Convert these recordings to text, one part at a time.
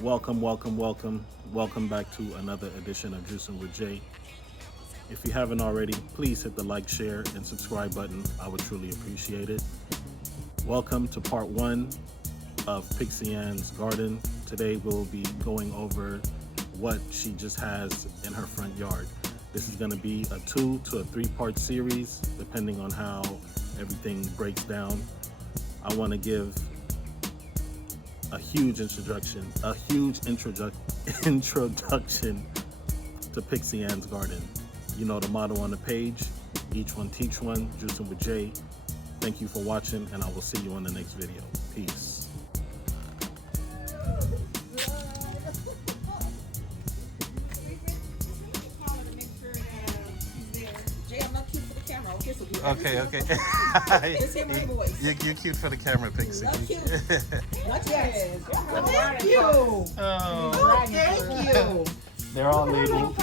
Welcome, welcome, welcome. Welcome back to another edition of Juicing with Jay. If you haven't already, please hit the like, share, and subscribe button. I would truly appreciate it. Welcome to part one of Pixie Ann's garden. Today we'll be going over what she just has in her front yard. This is going to be a 2 to 3 part series, depending on how everything breaks down. I want to give a huge introduction to Pixie Ann's garden. You know the motto on the page: each one teach one. Juicing with Jay. Thank you for watching, and I will see you on the next video. Peace. Okay, okay. You're cute for the camera, Pixie. Not cute. Not yet. Thank you. Oh, Thank you. they're all labeled.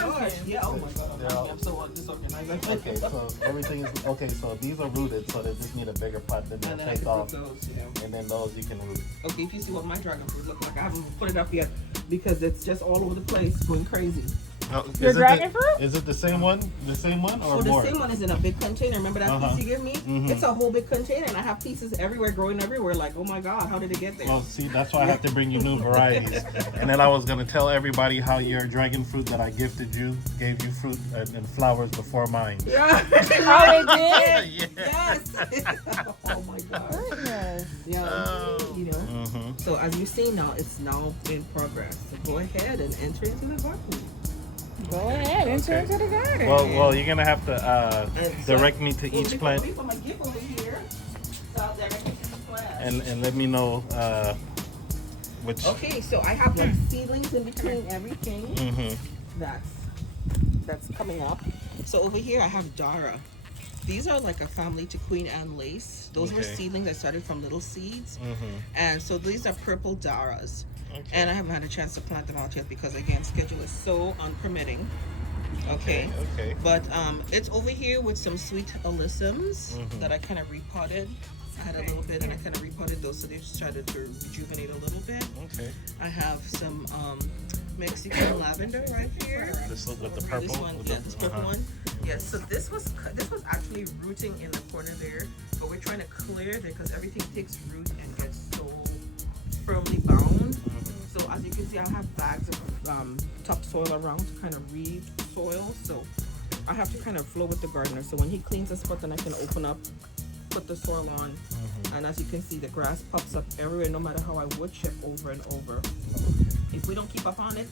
Yeah, oh my god. They're all, I'm so disorganized. okay, so everything is okay. So these are rooted, so they just need a bigger pot than And they'll then I take can off, put those, yeah. and then those you can root. Okay, if you see what my dragon fruit looks like, I haven't put it up yet because it's just all over the place, going crazy. Oh, Your dragon fruit? Is it the same one? The same one or So the more? same one is in a big container. Remember that Uh-huh. piece you gave me? Mhm. It's a whole big container, and I have pieces everywhere, growing everywhere. Like, oh my god, how did it get there? Well, see, that's why I have to bring you new varieties. And then I was gonna tell everybody how your dragon fruit that I gifted you gave you fruit and flowers before mine. Yeah. Oh, it did? Yeah. Yes. Oh my god. Goodness. Yeah. Oh. You know. Mhm. So as you see now, it's now in progress. So go ahead and enter into the garden. Go ahead, enter Okay. into the garden. Well, you're gonna have to And so- direct me to Well, each before plant we put my gift over here, so I'll direct you to the plant. and let me know which. Okay, so I have like seedlings in between everything Mhm. that's coming up. So over here I have Dara. These are like a family to Queen Anne lace. Those were Okay. seedlings I started from little seeds. Mhm. And so these are purple Daras. Okay. And I haven't had a chance to plant them out yet because again, schedule is so unpermitting. Okay. Okay. But it's over here with some sweet alyssums Mhm. that I kind of repotted. I had a little bit and I kind of repotted those so they started to rejuvenate a little bit. Okay. I have some Mexican lavender right here. This look with the purple. This one, with yeah, the- this purple uh-huh. one. Yes, so this was actually rooting in the corner there, but we're trying to clear it because everything takes root and gets so firmly bound. Mhm. So as you can see, I have bags of topsoil around to kind of re-soil. So I have to kind of flow with the gardener. So when he cleans the spot, then I can open up, put the soil on, Mhm. and as you can see, the grass pops up everywhere, no matter how I wood chip over and over. If we don't keep up on it,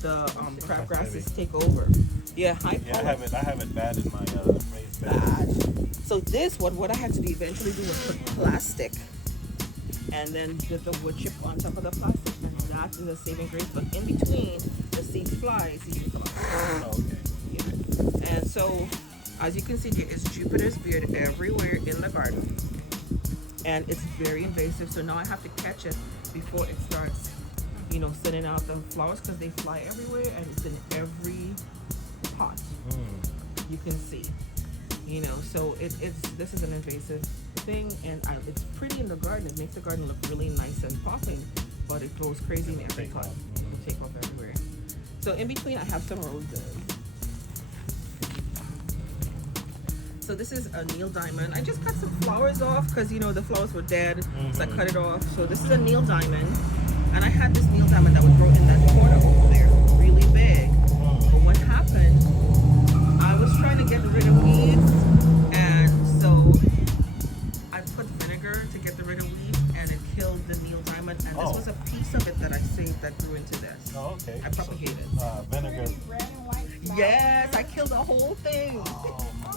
the crab grasses take over. Yeah, high Yeah, I pollen. have it bad in my raised bed. Bad. So this, what I had to do eventually do was put plastic and then get the wood chip on top of the plastic, and that is a saving grace. But in between, the seeds fly, so you can come up. Oh, okay. Yeah. And so, as you can see, there is Jupiter's beard everywhere in the garden, and it's very invasive. So now I have to catch it before it starts, sending out the flowers because they fly everywhere, and it's in every pot. Mm. You can see, so this is an invasive thing, and it's pretty in the garden. It makes the garden look really nice and popping, but it goes crazy in every Take pot. off. It'll take off everywhere. So in between, I have some roses. So this is a Neil Diamond. I just cut some flowers off because the flowers were dead, so I cut it off. So this is a Neil Diamond, and I had this Neil Diamond that would grow in that corner over there, really big. But what happened? I was trying to get rid of weeds, and so I put vinegar to get rid of weeds, and it killed the Neil Diamond. And this was a piece of it that I saved that grew into this. Oh, okay. I propagated. Vinegar. Red and white. Yes, I killed the whole thing.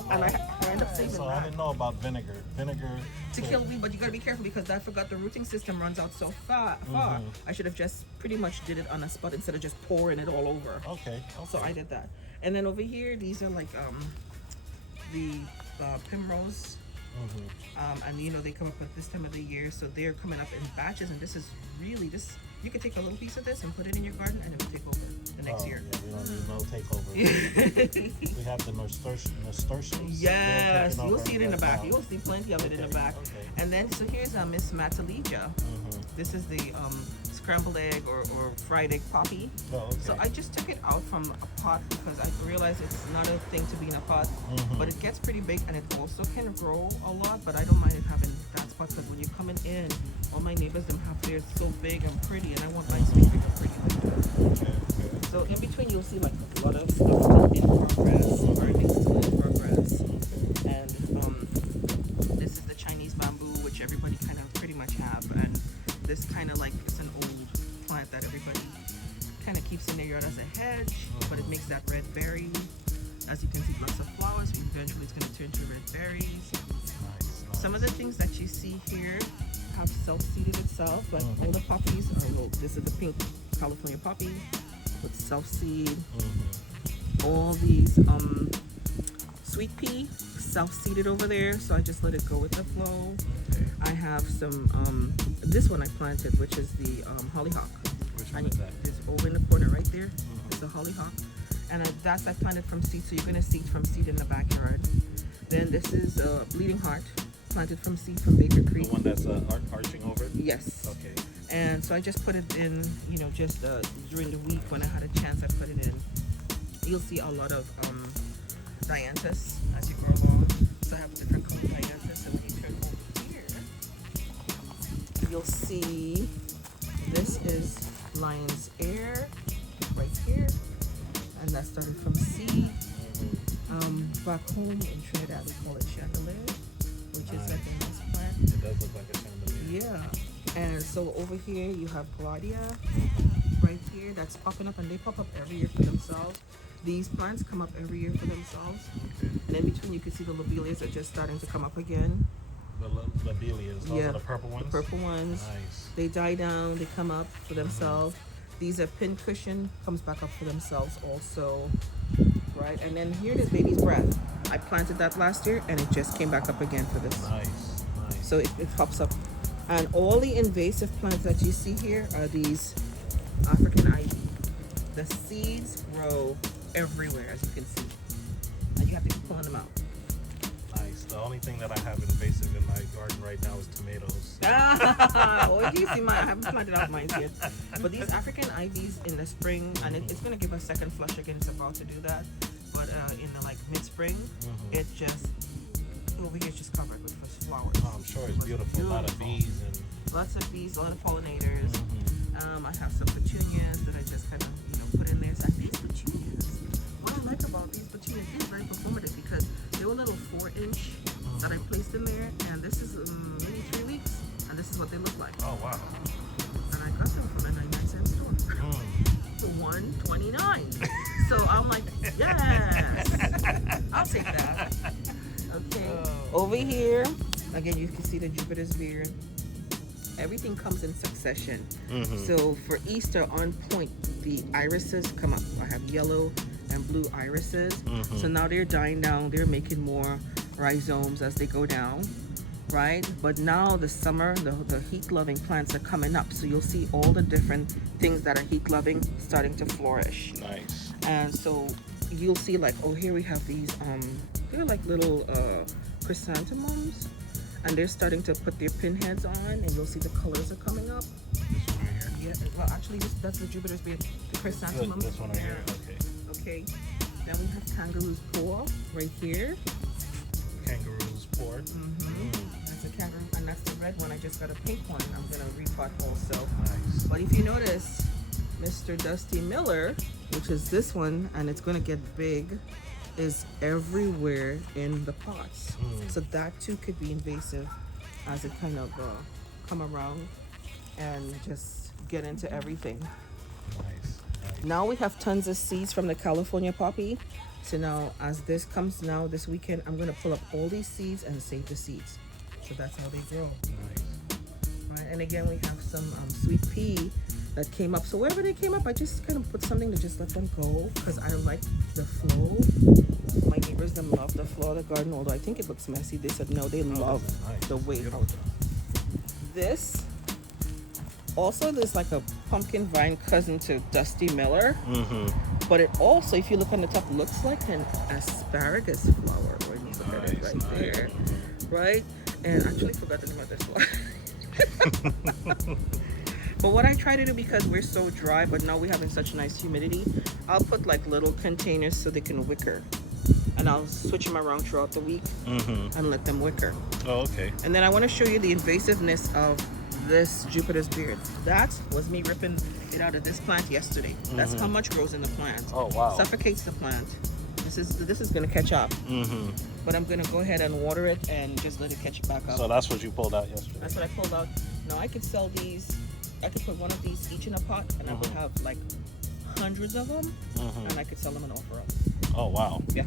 And I ended up saving So I that. didn't know about vinegar. Vinegar To kill weed, but you gotta be careful because I forgot the rooting system runs out so far. I should have just pretty much did it on a spot instead of just pouring it all over. Okay. So I did that. And then over here, these are like the primrose. Mhm. And they come up at this time of the year, so they're coming up in batches. And this is really this You can take a little piece of this and put it in your garden, and it will take over the next year. Yeah, we don't need no takeover. We have the nasturtiums. Yes, They're taking you'll over see it in the back. now. You'll see plenty of it in the Okay, back. okay. And then, so here's Miss Matalija. This is the scrambled egg or fried egg poppy. Oh, okay. So I just took it out from a pot because I realized it's not a thing to be in a pot, but it gets pretty big and it also can grow a lot. But I don't mind it having that spot because when you're coming in, all my neighbors them have theirs so big and pretty, and I want mine to be big and pretty like that. Okay, okay. So in between you'll see like a lot of stuff still in progress, gardening still in progress, and this is the Chinese bamboo, which everybody kind of pretty much have, and this kind of like it's an old plant that everybody kind of keeps in their yard as a hedge, but it makes that red berry. As you can see, lots of flowers. Eventually, it's going to turn to red berries. Nice. Some of the things that you see here have self-seeded itself, like all the poppies are little. This is the pink California poppy with self-seed. All these sweet pea self-seeded over there, so I just let it go with the flow. Okay. I have some this one I planted, which is the hollyhock. Which one is that? It's over in the corner right there. It's the hollyhock, and that's I planted from seed. So you're gonna seed from seed in the backyard. Then this is bleeding heart, planted from seed from Baker The Creek. one that's arching over? Yes. Okay. And so I just put it in, you know, just during the week when I had a chance, I put it in. You'll see a lot of dianthus as you go along. So I have different color dianthus. So when you turn over here, you'll see this is Lion's Air right here, and that started from seed. Back home in Trinidad, we call it chandelier, which is like a nice plant. It does look like a chandelier. Yeah. And so over here you have Claudia right here that's popping up, and they pop up every year for themselves. These plants come up every year for themselves. Okay. And in between you can see the lobelias are just starting to come up again. The lobelias, those Yeah, are the purple ones? The purple ones. Nice. They die down, they come up for themselves. These are pincushion, comes back up for themselves also. Right? And then here it is baby's breath. I planted that last year and it just came back up again for this. Nice. So it pops up. And all the invasive plants that you see here are these African ivy. The seeds grow everywhere, as you can see. And you have to keep pulling them out. Nice. The only thing that I have invasive in my garden right now is tomatoes. Oh, you see mine. I haven't planted out mine yet. But these African ivies in the spring, and it's going to give a second flush again. It's about to do that. But in the like mid-spring, it just, over here it's just covered with flowers. Oh, I'm sure it's beautiful. A lot of bees and Lots of bees, a lot of pollinators. I have some petunias that I just kind of, put in there. So these petunias, what I like about these petunias, these are very performative because they were a little 4-inch that I placed in there, and this is maybe 3 weeks, and this is what they look like. oh wow. And I got them from a 99-cent store for $1.29. So I'm like, yes, I'll take that. Okay. Over here, again, you can see the Jupiter's beard. Everything comes in succession. So for Easter on point, the irises come up. I have yellow and blue irises. So now they're dying down. They're making more rhizomes as they go down, right? But now the summer, the heat-loving plants are coming up. So you'll see all the different things that are heat-loving starting to flourish. Nice. And so you'll see like, oh, here we have these, they're like little chrysanthemums. And they're starting to put their pinheads on, and you'll see the colors are coming up. This one right here. Yeah, well, actually, that's the Jupiter's beard. The chrysanthemums. This one right here. Okay. Okay. Then we have kangaroo's paw right here. Kangaroo's port. That's a kangaroo, and that's the red one. I just got a pink one. I'm gonna repot also. Nice. But if you notice, Mr. Dusty Miller, which is this one, and it's gonna get big, is everywhere in the pots. So that too could be invasive as it kind of come around and just get into everything. Nice. Now we have tons of seeds from the California poppy. So now as this comes now this weekend, I'm gonna pull up all these seeds and save the seeds. So that's how they grow. Nice. Right? And again, we have some sweet pea that came up. So wherever they came up, I just kind of put something to just let them go because I like the flow. My neighbors them love the flow of the garden, although I think it looks messy. They said no, they love Nice. the way. Beautiful. This also, there's like a pumpkin vine cousin to Dusty Miller. Mm-hmm. But it also, if you look on the top, looks like an asparagus flower when you look at it Nice, right there. Right? And I actually forgot the name of this flower. But what I try to do, because we're so dry, but now we're having such nice humidity, I'll put like little containers so they can wicker. And I'll switch them around throughout the week Mm-hmm. and let them wicker. Oh, okay. And then I want to show you the invasiveness of this Jupiter's beard. That was me ripping it out of this plant yesterday. That's how much grows in the plant. Oh, wow. Suffocates the plant. This is going to catch up. Mm-hmm. But I'm going to go ahead and water it and just let it catch back up. So that's what you pulled out yesterday. That's what I pulled out. Now I could sell these. I could put one of these each in a pot, and I would have like hundreds of them, and I could sell them and offer them. Oh, wow. Yeah.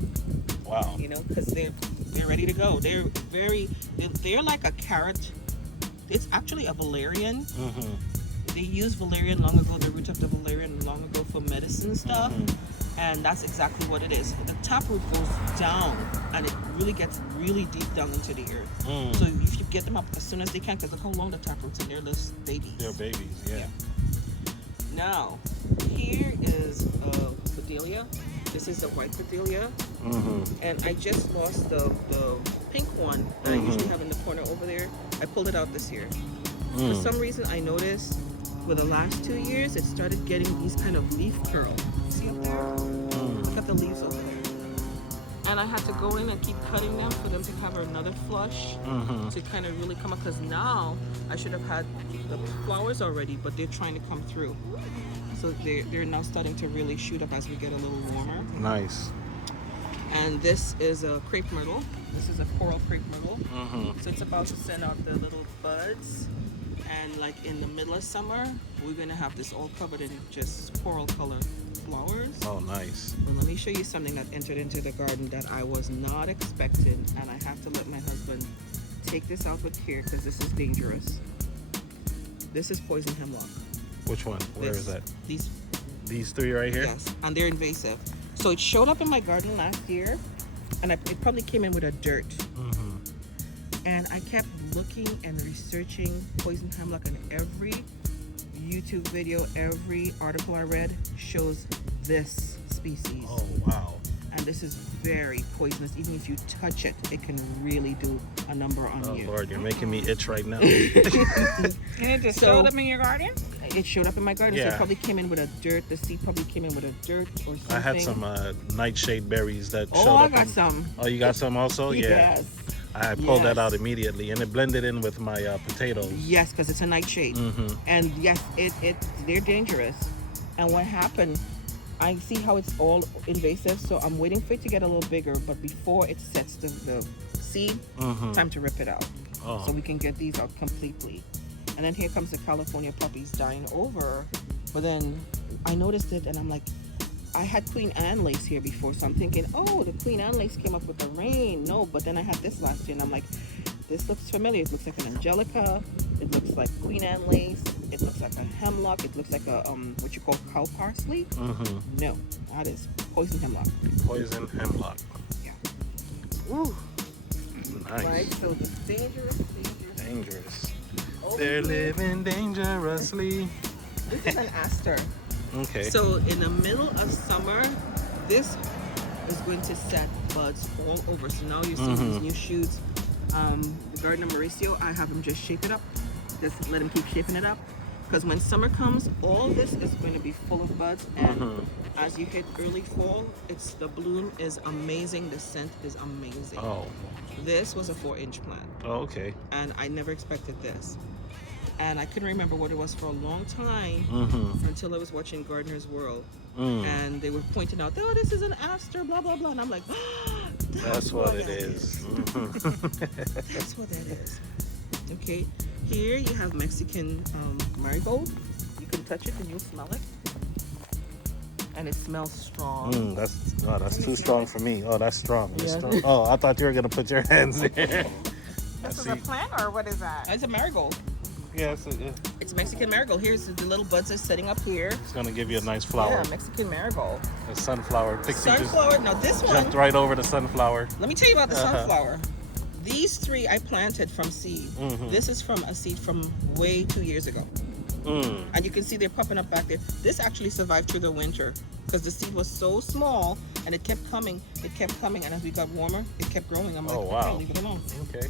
Wow. You know, because they're ready to go. They're like a carrot. It's actually a valerian. Mm-hmm. They used valerian long ago, the root of the valerian long ago for medicine stuff. And that's exactly what it is. The taproot goes down and it really gets really deep down into the earth. So if you get them up as soon as they can, because look how long the taproots and they're little babies. They're babies, yeah. Now, here is Fidelia. This is the white Fidelia. And I just lost the pink one that I usually have in the corner over there. I pulled it out this year. For some reason, I noticed for the last 2 years, it started getting these kind of leaf curl. See up there? Look at the leaves over there. And I had to go in and keep cutting them for them to have another flush to kind of really come up. Because now I should have had the flowers already, but they're trying to come through. So they're now starting to really shoot up as we get a little warmer. Nice. And this is a crepe myrtle. This is a coral crepe myrtle. So it's about to send out the little buds. And like in the middle of summer, we're gonna have this all covered in just coral colored flowers. Oh, nice. Well, let me show you something that entered into the garden that I was not expecting, and I have to let my husband take this out with care because this is dangerous. This is poison hemlock. Which one? Where is that? These three right here? Yes, and they're invasive. So it showed up in my garden last year, and it probably came in with a dirt. And I kept looking and researching poison hemlock, and every YouTube video, every article I read shows this species. Oh, wow. And this is very poisonous. Even if you touch it, it can really do a number on Oh, you. Lord, you're making me itch right now. And it just showed up in your garden? It showed up in my garden, so Yeah. it probably came in with a dirt. The seed probably came in with a dirt or something. I had some nightshade berries that showed Oh, up. I got some. Oh, you got some also? Yeah. Yes. I pulled that Yes. out immediately, and it blended in with my potatoes. Yes, because it's a nightshade. And yes, they're dangerous. And what happened, I see how it's all invasive, so I'm waiting for it to get a little bigger, but before it sets the seed, time to rip it out. Oh. So we can get these out completely. And then here comes the California poppies dying over. But then I noticed it and I'm like, I had Queen Anne lace here before, so I'm thinking, oh, the Queen Anne lace came up with the rain. No, but then I had this last year and I'm like, this looks familiar. It looks like an angelica. It looks like Queen Anne lace. It looks like a hemlock. It looks like a what you call cow parsley. No, that is poison hemlock. Poison hemlock. Yeah. Ooh. Nice. Right, so it's dangerous. Dangerous. Oh, They're living dangerously. This is an aster. Okay. So in the middle of summer, this is going to set buds all over. So now you're seeing these new shoots. The garden of Mauricio, I have him just shape it up. Just let him keep shaping it up. Because when summer comes, all this is going to be full of buds. And as you hit early fall, the bloom is amazing. The scent is amazing. Oh. This was a 4-inch plant. Oh, okay. And I never expected this. And I couldn't remember what it was for a long time until I was watching Gardener's World. And they were pointing out, oh, this is an aster, blah, blah, blah. And I'm like, That's what it is. That's what that is. Okay, here you have Mexican marigold. You can touch it and you'll smell it. And it smells strong. That's too strong for me. Oh, that's strong. That's Yeah. strong. Oh, I thought you were gonna put your hands there. This is a plant or what is that? It's a marigold. Yeah, It's Mexican marigold. Here's the little buds are setting up here. it's gonna give you a nice flower. Yeah, Mexican marigold. A sunflower. Pixie Sunflower. Now this just one, jumped right over the sunflower. let me tell you about the sunflower. These 3 I planted from seed. This is from a seed from way 2 years ago. And you can see they're popping up back there. This actually survived through the winter because the seed was so small and it kept coming, and as we got warmer, it kept growing. I'm like, Oh, wow. okay, leave it alone. Okay.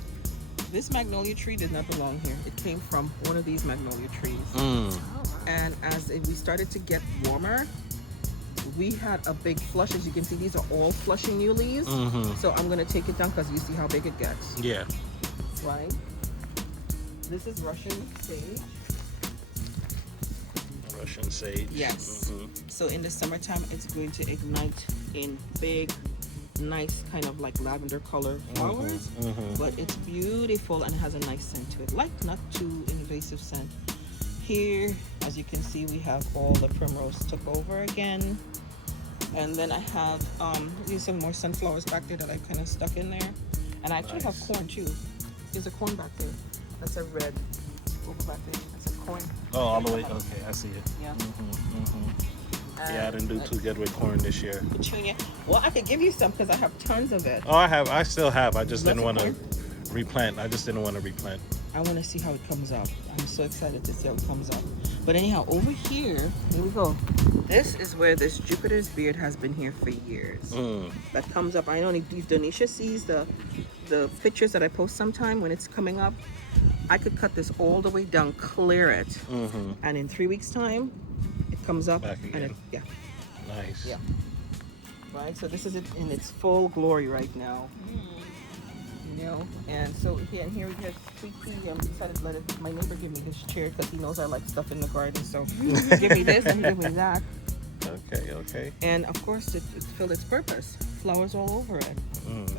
This magnolia tree did not belong here. It came from one of these magnolia trees. Oh, wow. And as we started to get warmer, we had a big flush. As you can see, these are all flushing new leaves. So I'm gonna take it down because you see how big it gets, Yeah. right? This is Russian sage. Russian sage. Yes. So in the summertime, it's going to ignite in big, nice kind of like lavender color flowers. But it's beautiful and has a nice scent to it. Like not too invasive scent. Here, as you can see, we have all the primrose took over again. And then I have these some more sunflowers back there that I kind of stuck in there. And I actually have corn too. There's a corn back there. That's a red over back there. That's a corn. Oh, all the way. Okay, I see it. Yeah. Yeah, I didn't do too good with corn this year. Petunia. Well, I could give you some because I have tons of it. Oh, I still have. I just didn't want Lots to of replant. I just didn't want to replant. I want to see how it comes up. I'm so excited to see how it comes up. But anyhow, over here we go. This is where this Jupiter's beard has been here for years. That comes up. I know if Donisha sees the pictures that I post sometime when it's coming up, I could cut this all the way down, clear it, and in 3 weeks' time, it comes up. Back and again. yeah. Nice. Yeah. Right. So this is it in its full glory right now. You know, and so here we have Sweet Pea. I'm decided to let it. My neighbor give me this chair because he knows I like stuff in the garden. So give me this and he give me that. Okay. And of course, it filled its purpose. Flowers all over it.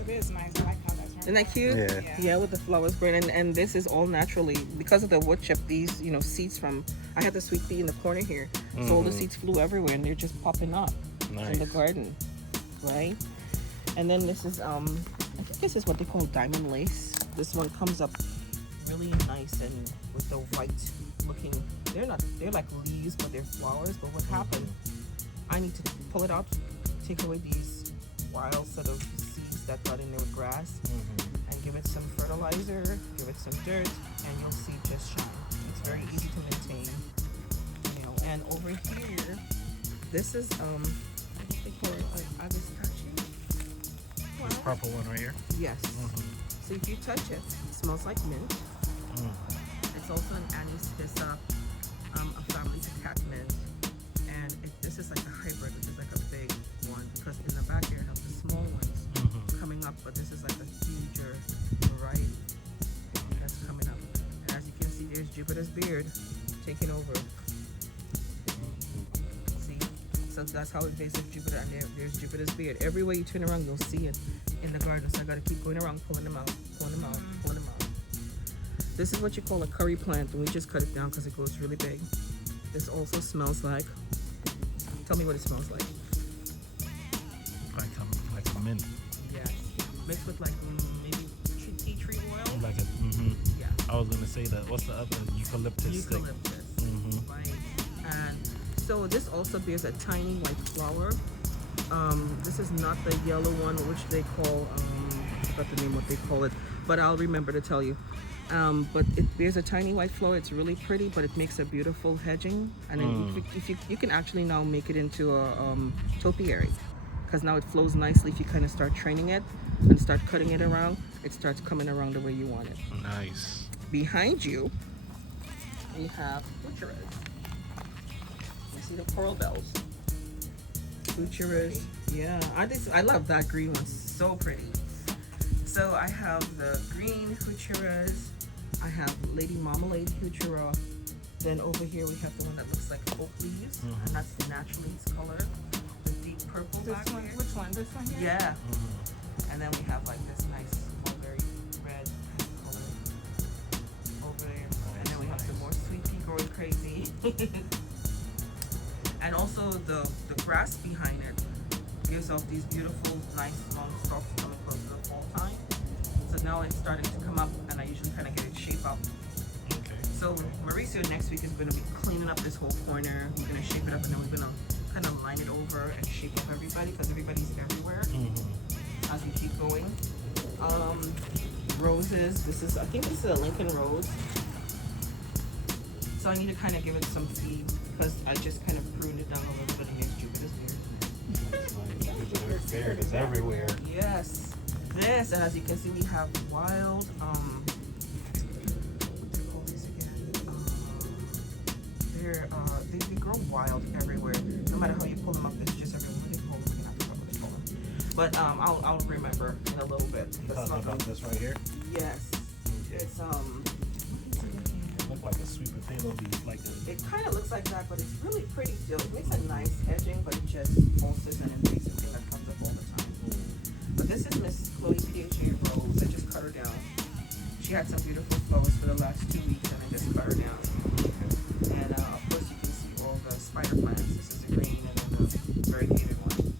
It is nice. I like how that's Isn't that cute? Yeah. Yeah, with the flowers growing, and this is all naturally because of the wood chip. These, seeds from. I had the sweet pea in the corner here, so all the seeds flew everywhere, and they're just popping up in the Nice. garden, right? And then this is I think this is what they call diamond lace. This one comes up really nice and with the white looking. They're like leaves, but they're flowers. But what happened? I need to pull it out, take away these wild sort of seeds that got in there with grass, and give it some fertilizer, give it some dirt, and you'll see it just shine. It's very easy to maintain, And over here, this is I think they call it agastache. This purple one right here. Yes. So if you touch it, it smells like mint. It's also an Anise Pissa, a family to catmint, and this is like a hybrid, which is like a big one because in the back here I have the small ones coming up, but this is like a huger variety that's coming up. And as you can see, there's Jupiter's beard taking over. See, so that's how invasive Jupiter, and there's Jupiter's beard. Everywhere you turn around, you'll see it in the garden. So I got to keep going around, pulling them out, pulling them out, pulling them out. This is what you call a curry plant, and we just cut it down because it grows really big. This also smells like. Tell me what it smells like. Like a mint. Yes. Mixed with like maybe tea tree oil. Like a. Yeah. I was gonna say that. What's the other eucalyptus stick? Eucalyptus. Right. And so this also bears a tiny white flower. This is not the yellow one, which they call. I forgot the name what they call it, but I'll remember to tell you. But it bears a tiny white flower. It's really pretty, but it makes a beautiful hedging. And then if you can actually now make it into a topiary, because now it flows nicely. If you kind of start training it and start cutting it around, it starts coming around the way you want it. Nice. Behind you, we have Futuras. You see the coral bells? Futuras. Yeah, I love that green one. So pretty. So I have the green Futuras. I have Lady Marmalade Futura. Then over here we have the one that looks like oak leaves, and that's naturally its color. The deep purple back This one, here. which one? This one here? Yeah. And then we have like this nice mulberry red color over there. And then we have some more sweet pea growing crazy. And also the grass behind it gives off these beautiful, nice long stalks coming close to the fall time. So now it's starting to come up, and I usually kind of get it shape up. Okay. So Mauricio next week is going to be cleaning up this whole corner. We're going to shape it up, and then we're going to kind of line it over and shape up everybody because everybody's everywhere as we keep going. Roses. I think this is a Lincoln rose. So I need to kind of give it some feed because I just kind of pruned it down a little bit against Jupiter's beard. Beard is everywhere. Yes, this, and as you can see, we have wild, what do you call these again? They grow wild everywhere. No matter how you pull them up, it's just everywhere. What do they call them? I forgot what they call them. But I'll remember in a little bit. You talking about this right here? Yes, it's Look like a sweet potato leaf, like a. It kind of looks like that, but it's really pretty still. It makes a nice edging, but it just also is an invasive thing that comes up all the time. But this is Miss Chloe PHA Rose. I just cut her down. She had some beautiful flowers for the last 2 weeks, and I just cut her down. And of course, you can see all the spider plants. This is the green, and then the variegated one.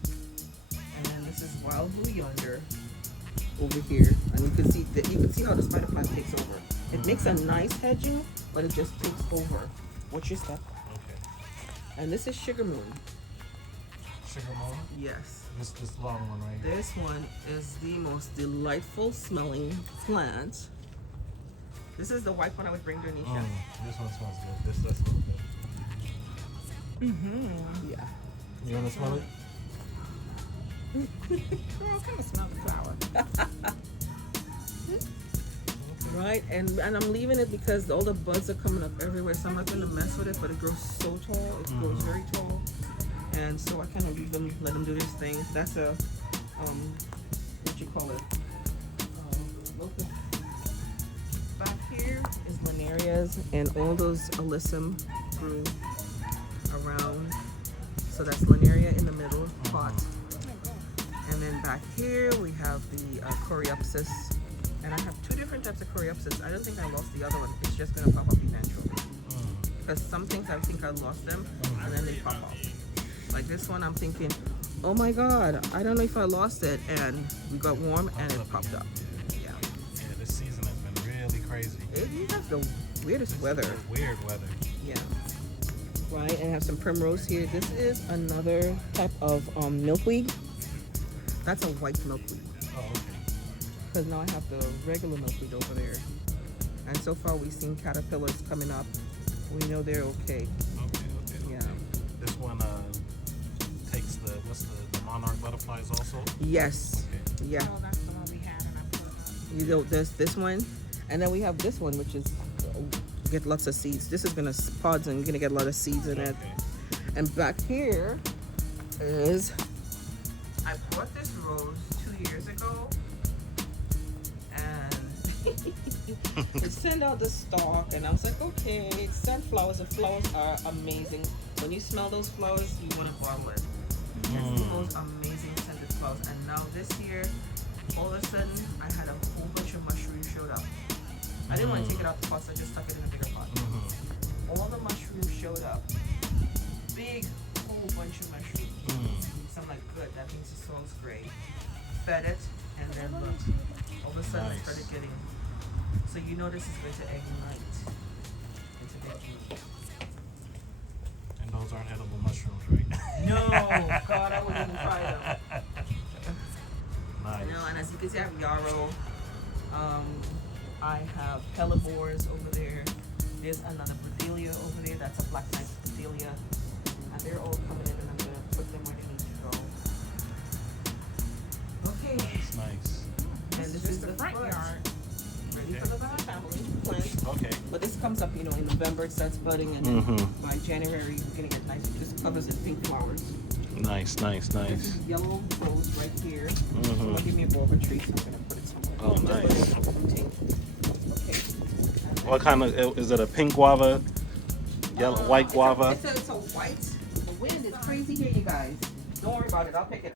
And then this is Wild Blue Yonder over here, and you can see how the spider plant takes over. It makes a nice hedging, but it just takes over. Watch your step. Okay. And this is Sugar Moon. Sugar Moon? Yes. This long one right here. This one is the most delightful smelling plant. This is the white one I would bring to Anisha. This one smells good. This does smell good. Mm-hmm. Yeah. You want to smell it? Girl, I kind of smell the flower. Right, and I'm leaving it because all the buds are coming up everywhere, so I'm not going to mess with it, but it grows so tall. It grows very tall. And so I kind of leave them, let them do this thing. That's a, what you call it? Locust. Back here is Linarias, and all those alyssum grew around. So that's Linaria in the middle pot. And then back here we have the Coreopsis. And I have 2 different types of Coreopsis. I don't think I lost the other one. It's just going to pop up eventually. Because some things I think I lost them, and then they pop up. Like this one, I'm thinking, oh my God, I don't know if I lost it. And we got warm, and it popped up. Yeah. Yeah, this season has been really crazy. It has the weirdest weather. Weird weather. Yeah. Right, and I have some primrose here. This is another type of milkweed. That's a white milkweed. Oh, okay. Because now I have the regular milkweed over there. And so far we've seen caterpillars coming up. We know they're okay. Okay. Yeah. This one takes the monarch butterflies also. Yes. Okay. Yeah. Oh, that's the one we had, and I put it up. You know, there's this one. And then we have this one, which is get lots of seeds. This is gonna pods and gonna get a lot of seeds in it. Okay. And back here is, I bought this rose 2 years ago. It sent out the stalk, and I was like, okay, it's sunflowers. The flowers are amazing. When you smell those flowers, you want to bottle it. It's the most amazing scented flowers. And now this year, all of a sudden, I had a whole bunch of mushrooms showed up. I didn't want to take it out the pot, so I just stuck it in a bigger pot. All the mushrooms showed up. Big, whole bunch of mushrooms. So I'm like, good, that means the soil's great. Fed it, and then look, all of a sudden it started getting. So you know this is going to ignite into big bloom. And those aren't edible mushrooms, right? No, God, I wouldn't even try them. Nice. You know, and as you can see, I have yarrow. I have hellebores over there. There's another Brasilia over there. That's a black knight Brasilia. And they're all coming in, and I'm going to put them where they need to go. Okay. Nice. And this is the front front yard. ready for the family plant. Okay. But this comes up, you know, in November it starts budding, and then by January you're gonna get nice. It just covers in pink flowers. Nice. This is yellow rose right here. So give me a bowl of a tree, so I'm gonna put it somewhere. Oh, nice. Okay. What kind of, is it a pink guava? Yellow, white guava? It's a white. The wind is crazy here, you guys. Don't worry about it. I'll pick it.